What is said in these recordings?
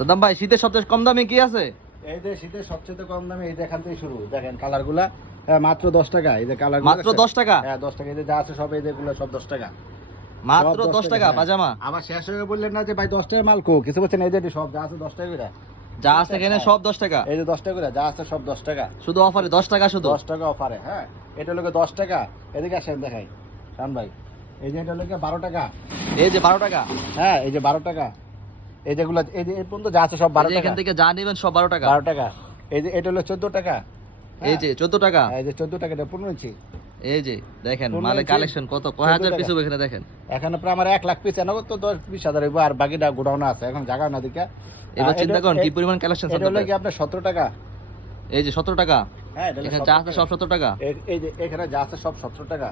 সাদ্দাম ভাই শীতের সবচেয়ে কম দামে কি আছে এই যে শীতের সবচেয়ে কম দামে এই দেখান থেকে শুরু দেখেন কালারগুলা হ্যাঁ মাত্র দশ টাকা এই যে কালার মাত্র দশ টাকা হ্যাঁ দশ টাকা এই যে যা আছে সব এই যেগুলো সব দশ টাকা মাত্র সব দশ টাকা হ্যাঁ। পাজামা আবার শেষ হয়ে বললেন না যে ভাই দশ টাকা মাল কো কিছু বলছেন এই যে সব যা আছে দশ টাকা করে যা আছে এখানে সব দশ টাকা এই যে দশ টাকা করে যা আছে সব দশ টাকা শুধু অফারে দশ টাকা শুধু দশ টাকা অফারে হ্যাঁ এটা লোকে দশ টাকা এদিকে আসেন দেখাই শান ভাই এই যে এটা লোকে বারো টাকা এই যে বারো টাকা হ্যাঁ এই যে বারো টাকা এই যেগুলো এই যে পর্যন্ত যা আছে সব বারো টাকা এখান থেকে যা নেবেন সব বারো টাকা। বারো টাকা। এই যে এটা হলো চোদ্দ টাকা। এই যে চোদ্দ টাকা। হ্যাঁ, এই যে চোদ্দ টাকা এটা পনেরো ইঞ্চি এই যে দেখেন মালের কালেকশন কত কয় হাজার। পিছু এখানে দেখেন? এখানে প্রায় আমার এক লাখ পিস এনে তো দশ বিশ হাজার হইবো আর বাকিটা গোডাউন আছে এখন জায়গা না দিকে এবার চিন্তা করুন কি পরিমাণ কালেকশন এটা হলো কি আপনার সতেরো টাকা? এই যে সতেরো টাকা। হ্যাঁ এখানে 17 যা আছে সব সতেরো টাকা। এই যে এখানে যা আছে সব সতেরো টাকা।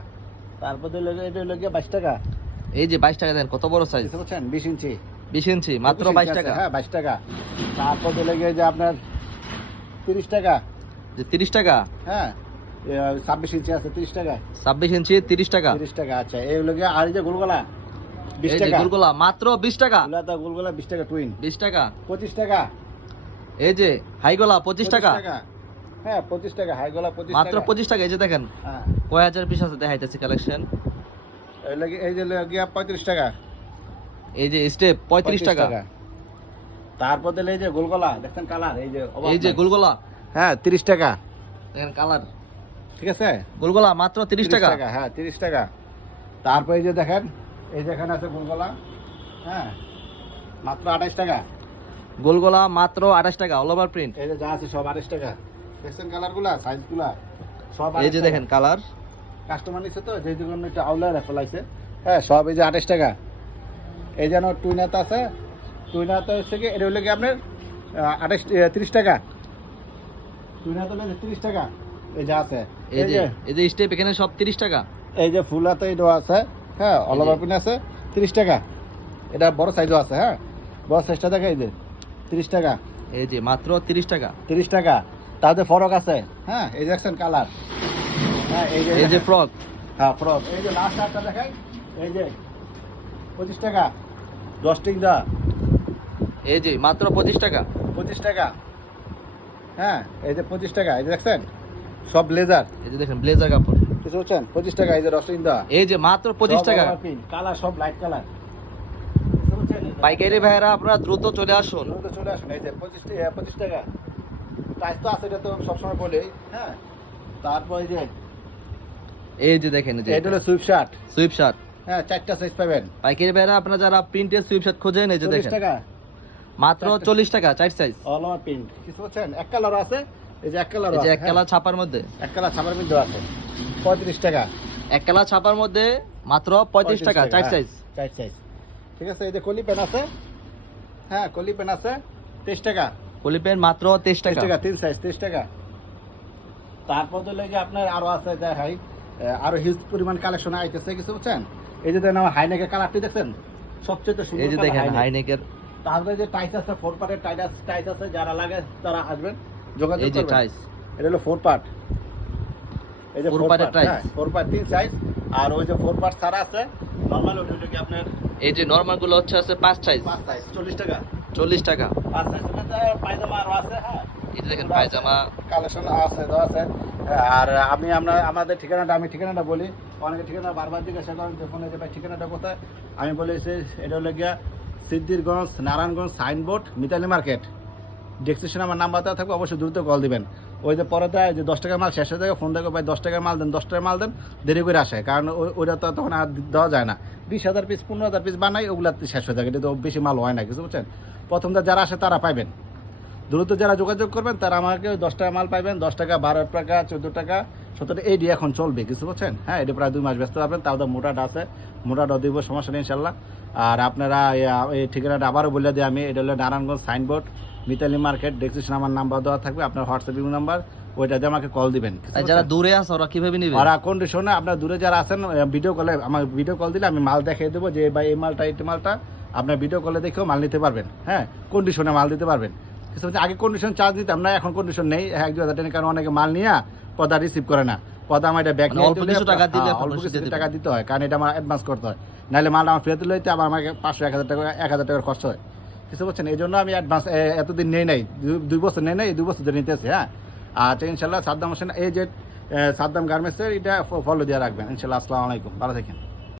তারপর এটা হলো গিয়ে বাইশ টাকা? এই যে বাইশ টাকা দেন কত বড় সাইজ বুঝতে পারছেন? বিশ ইঞ্চি। বিশ ইঞ্চি মাত্র বাইশ টাকা। হ্যাঁ বাইশ টাকা। তারপর হলো গিয়ে যে আপনার তিরিশ টাকা। যে তিরিশ টাকা? হ্যাঁ ছাব্বিশ ইঞ্চি আছে তিরিশ টাকা। ছাব্বিশ ইঞ্চি তিরিশ টাকা। তিরিশ টাকা আচ্ছা এই হলো আর যে গোলগোলা? বিশ টাকা। গুলগুলা মাত্র বিশ টাকা। গোলগোলা বিশ টাকা টুইন বিশ টাকা। পঁচিশ টাকা। এই যে হাইগোলা পঁচিশ টাকা। হ্যাঁ পঁচিশ টাকা হাই গোলা পঁচিশ মাত্র পঁচিশ টাকা এই যে দেখেন। হ্যাঁ। কয় হাজার পিস আছে দেখাইতেছি কালেকশন এই এই যে গিয়া পঁয়ত্রিশ টাকা। এই যে স্টেপ পঁয়ত্রিশ টাকা। তারপর দিলে এই যে গোলগোলা দেখছেন কালার এই যে অবাক এই যে নাই। হ্যাঁ তিরিশ টাকা। দেখেন কালার ঠিক আছে? গুলগুলা মাত্র তিরিশ টাকা। হ্যাঁ তিরিশ টাকা। তারপর এই যে দেখেন এই যে এখানে আছে গোলগোলা হ্যাঁ মাত্র আঠাইশ টাকা। গোলগোলা মাত্র আঠাশ টাকা অল ওভার প্রিন্ট এই যে যা আছে সব আঠাইশ টাকা। দেখছেন কালারগুলা সাইজগুলা? সব এই যে দেখেন কালার কাস্টমার নিচ্ছে তো যে জন্য একটু আউলার ফেলাইছে। হ্যাঁ সব এই যে আঠাশ টাকা। এই যেন টুইনাত আছে টুইনাত হচ্ছে কি এটা হলো কি আপনার আঠাশ তিরিশ টাকা। টুইনাত হলো তিরিশ টাকা এই যে আছে। এই যে এই যে স্টেপ এখানে সব তিরিশ টাকা। এই যে ফুল হাতে এটা আছে হ্যাঁ এই অলওভার পিন আছে তিরিশ টাকা। এটা বড় সাইজও আছে হ্যাঁ বড় সাইজটা দেখা এই যে তিরিশ টাকা। এই যে মাত্র তিরিশ টাকা। তিরিশ টাকা। তাতে ফরক আছে হ্যাঁ এই যে একশন কালার হ্যাঁ এই যে এই যে ফ্রক। হ্যাঁ ফ্রক। এই যে লাস্ট একটা দেখাই এই যে পঁচিশ টাকা। দশটিং দা এই যে মাত্র পঁচিশ টাকা। পঁচিশ টাকা। হ্যাঁ এই যে পঁচিশ টাকা এই যে দেখছেন? সব ব্লেজার। এই যে দেখেন ব্লেজার কাপড়। কিছু বলছেন পঁচিশ টাকা এই যে রস্টিং দা এই যে মাত্র পঁচিশ টাকা। কালার সব লাইট কালার। পাইকারি ভাইয়েরা আপনারা দ্রুত চলে আসুন। চলে আসুন এই যে পঁচিশ টাকা পঁচিশ টাকা। প্রাইস তো আছে এটা তো সবসময় বলি হ্যাঁ। তারপর এই যে এই যে দেখেন এটা হলো সুইফট শার্ট সুইপ শার্ট হ্যাঁ চারটা সাইজ পাবেন। পাইকারি ভাইয়েরা আপনারা যারা প্রিন্টের সুইপ শার্ট খোঁজেন এই যে দেখেন। টাকা। মাত্র চারটে। চল্লিশ টাকা চার সাইজ অল ওভার প্রিন্ট কিছু বলছেন? এক কালার আছে এই যে এক কালার এক কালার ছাপার মধ্যে। এক কালার ছাপার মধ্যে আছে। পঁয়ত্রিশ টাকা। এক কালার ছাপার মধ্যে মাত্র পঁয়ত্রিশ টাকা চার হ্যাঁ, সাইজ চার সাইজ ঠিক আছে এই যে কলি পেন আছে। হ্যাঁ কলি পেন আছে টাকা। পলি পেন মাত্র টাকা। টাকা তিন সাইজ টাকা। তারপর তো লেগে আপনার আরও আছে দেখাই আরও হিউজ পরিমাণ কালেকশন আইতেছে কিছু বুঝছেন এই যে দেখেন আমার হাইনেকের কালারটি দেখছেন? সবচেয়ে সুন্দর এই যে দেখেন হাইনেকের তারপরে যে টাইট আছে ফোর পার্টের টাইট আছে টাইট আছে যারা লাগে তারা আসবেন যোগাযোগ এই যে টাইস এটা হলো ফোর পার্ট এই যে ফোর part এর পার্ট tiles। ফোর পার্ট তিন সাইজ আর ওই যে ফোর পার্ট ছাড়া আছে নর্মাল ওটা কি আপনার এই যে নর্মালগুলো হচ্ছে আছে পাঁচ সাইজ পাঁচ সাইজ চল্লিশ টাকা। চল্লিশ টাকা। পাঁচ সাইজ পায়জামা আরও আছে হ্যাঁ। এই যে দেখেন পায়জামা। কালেকশন আছে দেওয়া আছে। আর আমি আমরা, আমাদের ঠিকানাটা, আমি ঠিকানাটা বলি। অনেকে ঠিকানা বারবার জিজ্ঞাসা করেন যখন যে ভাই, ঠিকানাটা কোথায়? আমি বলি এটা হলো গিয়া সিদ্দিরগঞ্জ নারায়ণগঞ্জ সাইনবোর্ড, মিতালি মার্কেট। ডেসক্রিপশনে আমার নাম্বার দেওয়া থাকবে অবশ্যই দ্রুত কল দিবেন। ওই যে পরে দেয় যে, দশ টাকার মাল শেষ হয়ে যায় ফোন দেখো, ভাই, দশ টাকার মাল দেন, দশ টাকার মাল দেন, দেরি করে আসে। কারণ ওইটা তো তখন আর দেওয়া যায় না। বিশ হাজার পিস পনেরো হাজার পিস বানাই, ওগুলাতে শেষ হয়ে যায় এটা তো বেশি মাল হয় না কিছু বুঝছেন প্রথমটা যারা আসে, তারা পাইবেন। দ্রুত যারা যোগাযোগ করবেন তারা আমাকে দশ টাকা মাল পাইবেন দশ টাকা বারো টাকা চোদ্দ টাকা সতেরো এই দিয়ে এখন চলবে কিছু বুঝছেন? হ্যাঁ এটা প্রায় দুই মাস ব্যস্ত পাবেন তাও তো মোটাটা আছে মোটাটা দিব সমস্যা নেই ইনশাল্লাহ আর আপনারা এই- ঠিকানাটা আবারও বলে দিই আমি এটা হলো Narayanganj signboard Mitali market description আমার নাম্বার দেওয়া থাকবে আপনার হোয়াটসঅ্যাপ নাম্বার ওইটাতে আমাকে কল দিবেন যারা দূরে আছে ওরা কীভাবে নিবে? আর কন্ডিশনে আপনার দূরে যারা আছেন ভিডিও কলে আমার ভিডিও কল দিলে আমি মাল দেখিয়ে দেবো যে ভাই এই মালটা এই মালটা আপনার ভিডিও কলে দেখেও মাল নিতে পারবেন হ্যাঁ কন্ডিশনে মাল দিতে পারবেন। কিছু আগে কন্ডিশন চার্জ দিতাম না এখন কন্ডিশন নেই এক দু হাজার টাকা কারণ অনেকে মাল নিয়ে পদা রিসিভ করে না। পদা আমার এটা ব্যাগ মানে অল্প কিছু টাকা অল্প কিছু দিতে টাকা দিতে হয় কারণ এটা আমার অ্যাডভান্স করতে হয়। নাহলে মালটা আমার ফেরত লইতে আবার আমাকে পাঁচশো এক হাজার টাকা এক হাজার টাকার খরচ হয়। কিছু বলছেন এই জন্য আমি অ্যাডভান্স এতদিন নেই নাই দুই বছর নেই নাই দুই বছর ধরে নিতেছি হ্যাঁ। আর ইনশাল্লাহ সাদ্দাম হোসেন এই যে সাদ্দাম গার্মেন্টসের এটা ফলো দিয়ে রাখবেন। ইনশাল্লাহ আসসালামু আলাইকুম ভালো থাকেন।